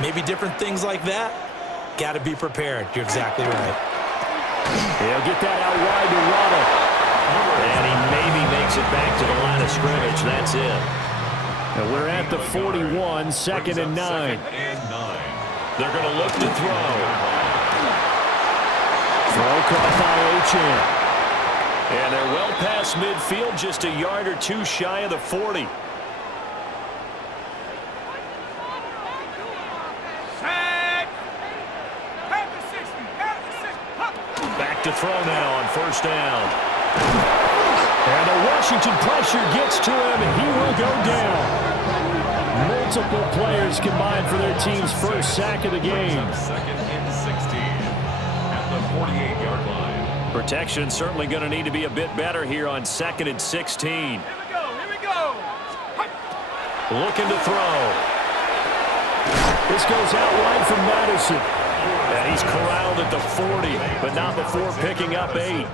maybe different things like that. Got to be prepared. You're exactly right. He'll get that out wide to Waddle. And he maybe makes it back to the line of scrimmage. That's it. And we're at the 41, second and 9. They're going to look to throw. Throw caught by Achane. And they're well past midfield, just a yard or two shy of the 40. Back to throw now on first down. And the Washington pressure gets to him, and he will go down. Multiple players combined for their team's first sack of the game. Second and 16 at the 48-yard line. Protection certainly going to need to be a bit better here on second and 16. Here we go. Looking to throw. This goes out wide from Madison. And he's corralled at the 40, but not before picking up 8.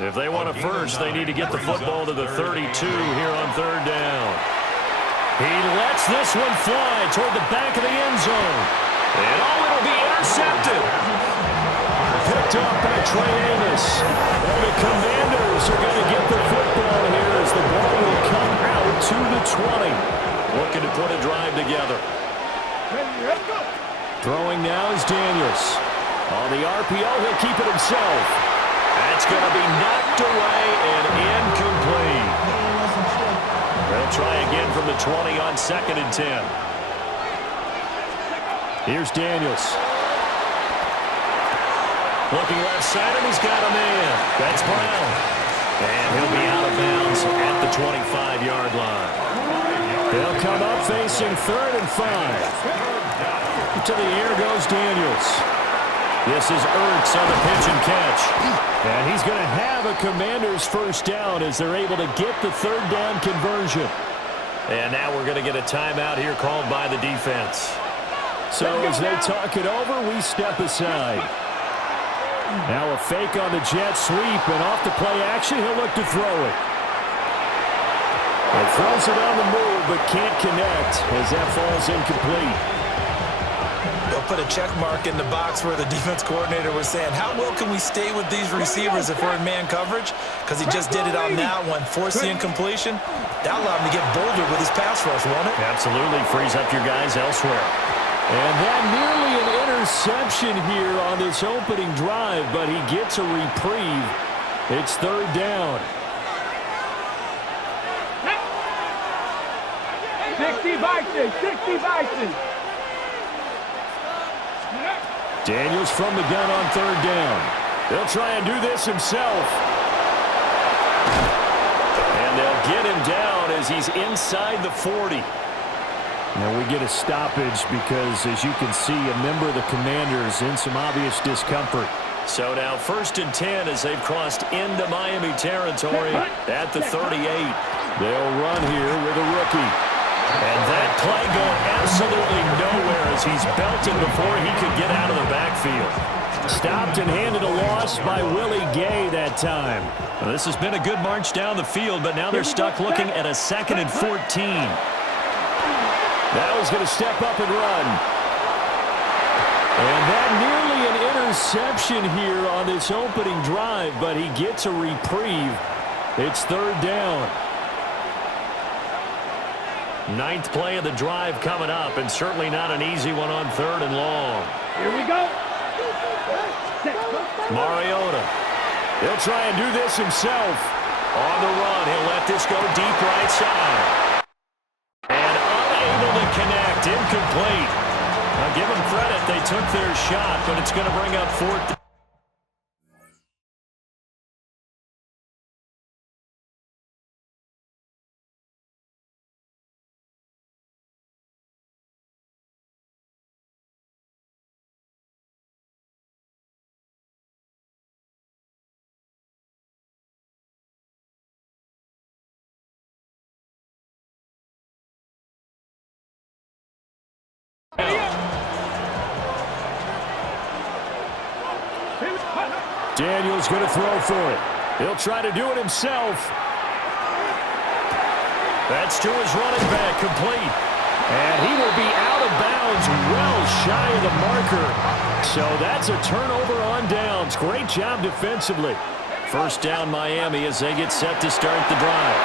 If they want a first, they need to get the football to the 32 here on third down. He lets this one fly toward the back of the end zone. And it'll be intercepted. Picked up by Trey Amos. And the Commanders are going to get the football here as the ball will come out to the 20. Looking to put a drive together. Throwing now is Daniels. On the RPO, he'll keep it himself. That's going to be knocked away and incomplete. They'll try again from the 20 on second and 10. Here's Daniels. Looking left side, and he's got a man. That's Brown. And he'll be out of bounds at the 25-yard line. They'll come up facing third and 5. To the air goes Daniels. This is Ertz on the pitch and catch. And he's going to have a Commander's first down as they're able to get the third down conversion. And now we're going to get a timeout here called by the defense. So as they talk it over, we step aside. Now a fake on the jet sweep, and off the play action, he'll look to throw it. He throws it on the move, but can't connect as that falls incomplete. They'll put a check mark in the box where the defense coordinator was saying, how well can we stay with these receivers if we're in man coverage? Because he just did it on that one, force the incompletion. That allowed him to get bolder with his pass rush, won't it? Absolutely. Frees up your guys elsewhere. And that nearly an interception here on this opening drive, but he gets a reprieve. It's third down. 60 Bison. Daniels from the gun on third down. They'll try and do this himself. And they'll get him down as he's inside the 40. Now we get a stoppage because, as you can see, a member of the Commanders in some obvious discomfort. So now first and 10 as they've crossed into Miami territory at the 38. They'll run here with a rookie. And that play going absolutely nowhere as he's belting before he could get out of the backfield. Stopped and handed a loss by Willie Gay that time. Well, this has been a good march down the field, but now they're stuck looking at a second and 14. Now he's going to step up and run. And that nearly an interception here on this opening drive, but he gets a reprieve. It's third down. Ninth play of the drive coming up, and certainly not an easy one on third and long. Here we go. Mariota. He'll try and do this himself. On the run, he'll let this go deep right side. And unable to connect, incomplete. Now give them credit, they took their shot, but it's going to bring up fourth. Daniels going to throw for it. He'll try to do it himself. That's to his running back, complete. And he will be out of bounds well shy of the marker. So that's a turnover on downs. Great job defensively. First down Miami as they get set to start the drive.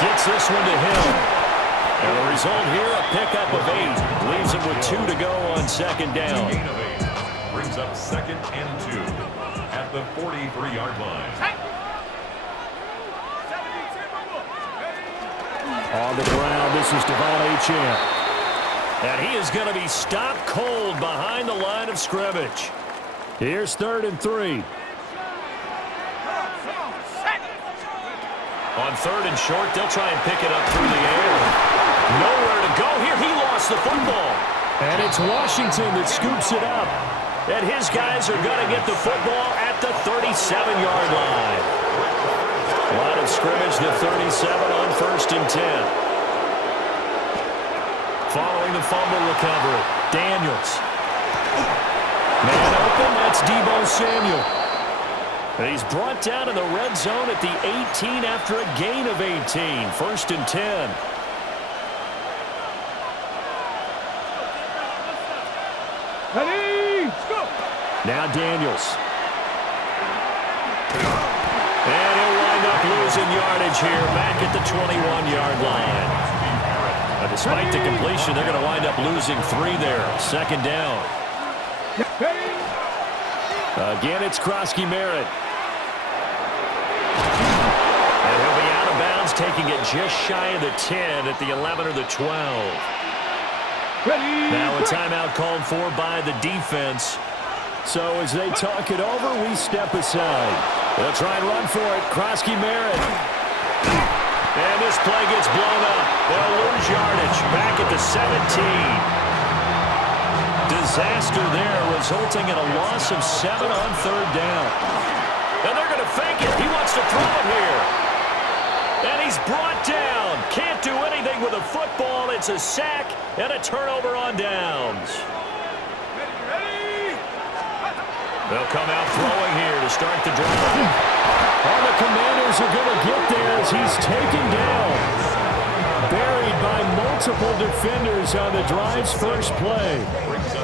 Gets this one to Hill. And the result here, a pickup of 8. Leaves him with 2 to go on second down. Gain of 8. Brings up 2nd and 2 at the 43-yard line. On the ground, this is Devon Achane. And he is going to be stopped cold behind the line of scrimmage. Here's 3rd and 3. On 3rd and short, they'll try and pick it up through the air. Nowhere to go here. He lost the football. And it's Washington that scoops it up. And his guys are going to get the football at the 37-yard line. Line of scrimmage, the 37 on 1st and 10. Following the fumble recovery, Daniels. Man open, that's Deebo Samuel. And he's brought down in the red zone at the 18 after a gain of 18. 1st and 10. Ready, go! Now Daniels. And he'll wind up losing yardage here back at the 21-yard line. But despite the completion, they're going to wind up losing 3 there. 2nd down. Again, it's Krosky-Merritt. And he'll be out of bounds, taking it just shy of the 10 at the 11 or the 12. Now a timeout called for by the defense. So as they talk it over, we step aside. They'll try and run for it. Krosky-Merritt. And this play gets blown up. They'll lose yardage back at the 17. Disaster there, resulting in a loss of 7 on 3rd down. And they're going to fake it. He wants to throw it here. And he's brought down. Can't do anything with a football. It's a sack and a turnover on downs. They'll come out throwing here to start the drive. All the Commanders are going to get there as he's taken down. Buried by multiple defenders on the drive's first play.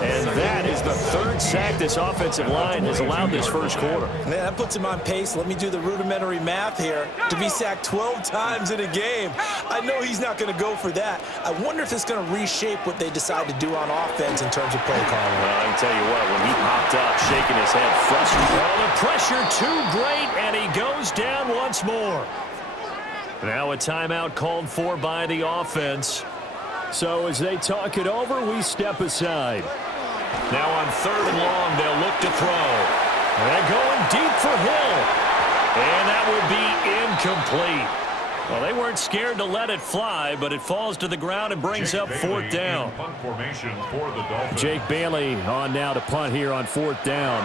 And that is the 3rd sack this offensive line has allowed this first quarter. Man, that puts him on pace. Let me do the rudimentary math here. To be sacked 12 times in a game. I know he's not going to go for that. I wonder if it's going to reshape what they decide to do on offense in terms of play calling. Well, I can tell you what, when he popped up, shaking his head, frustrated. Well, the pressure too great, and he goes down once more. Now a timeout called for by the offense. So as they talk it over, we step aside. Now on 3rd and long, they'll look to throw. They're going deep for Hill. And that will be incomplete. Well, they weren't scared to let it fly, but it falls to the ground and brings up 4th down. Punt formation for the Dolphins. Jake Bailey on now to punt here on 4th down.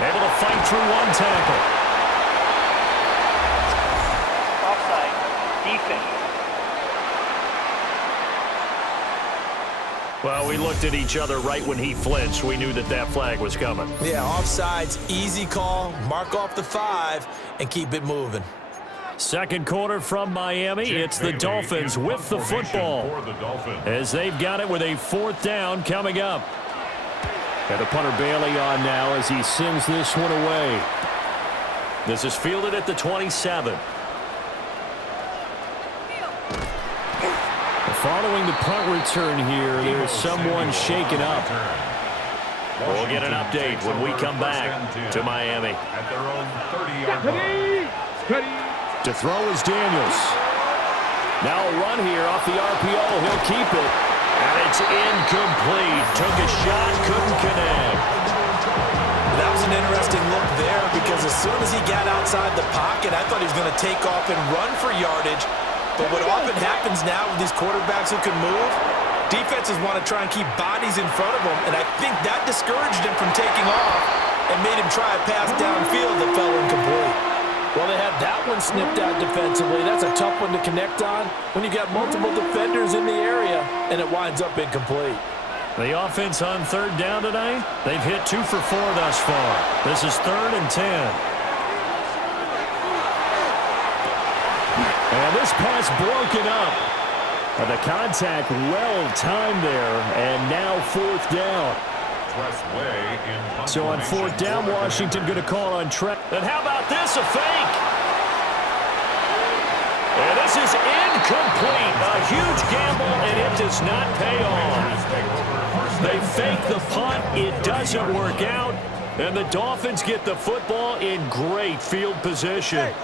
Able to fight through one tackle. Offside. Defense. Well, we looked at each other right when he flinched. We knew that that flag was coming. Yeah, offsides, easy call, mark off the 5, and keep it moving. Second quarter from Miami. It's the Dolphins with the football as they've got it with a 4th down coming up. And the punter Bailey on now as he sends this one away. This is fielded at the 27. Following the punt return here, there's someone shaken up. We'll get an update when we come back to Miami. At their own 30-yard line. To throw is Daniels. Now a run here off the RPO. He'll keep it. And it's incomplete. Took a shot, couldn't connect. That was an interesting look there because as soon as he got outside the pocket, I thought he was going to take off and run for yardage. But what often happens now with these quarterbacks who can move, defenses want to try and keep bodies in front of them, and I think that discouraged him from taking off and made him try a pass downfield that fell incomplete. Well, they had that one snipped out defensively. That's a tough one to connect on when you got multiple defenders in the area, and it winds up incomplete. The offense on 3rd down tonight, they've hit 2 for 4 thus far. This is 3rd and 10. And this pass broken up. But the contact well timed there, and now 4th down. So on 4th down, Washington going to call on Trent. And how about this, a fake? And this is incomplete. A huge gamble, and it does not pay off. They fake the punt. It doesn't work out. And the Dolphins get the football in great field position.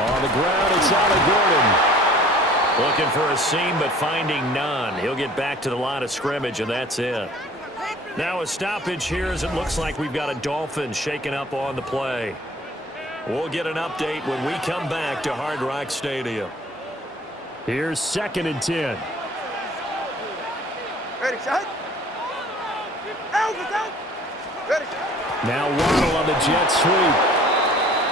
On the ground, it's Allen Gordon. Looking for a seam, but finding none. He'll get back to the line of scrimmage, and that's it. Now a stoppage here as it looks like we've got a Dolphin shaking up on the play. We'll get an update when we come back to Hard Rock Stadium. Here's 2nd and 10. Ready, shot. Ready. Now Waddle on the jet sweep.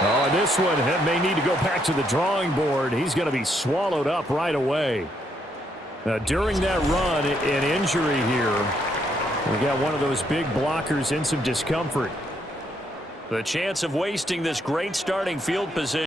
Oh, and this one may need to go back to the drawing board. He's going to be swallowed up right away. During that run, an injury here. We got one of those big blockers in some discomfort. The chance of wasting this great starting field position.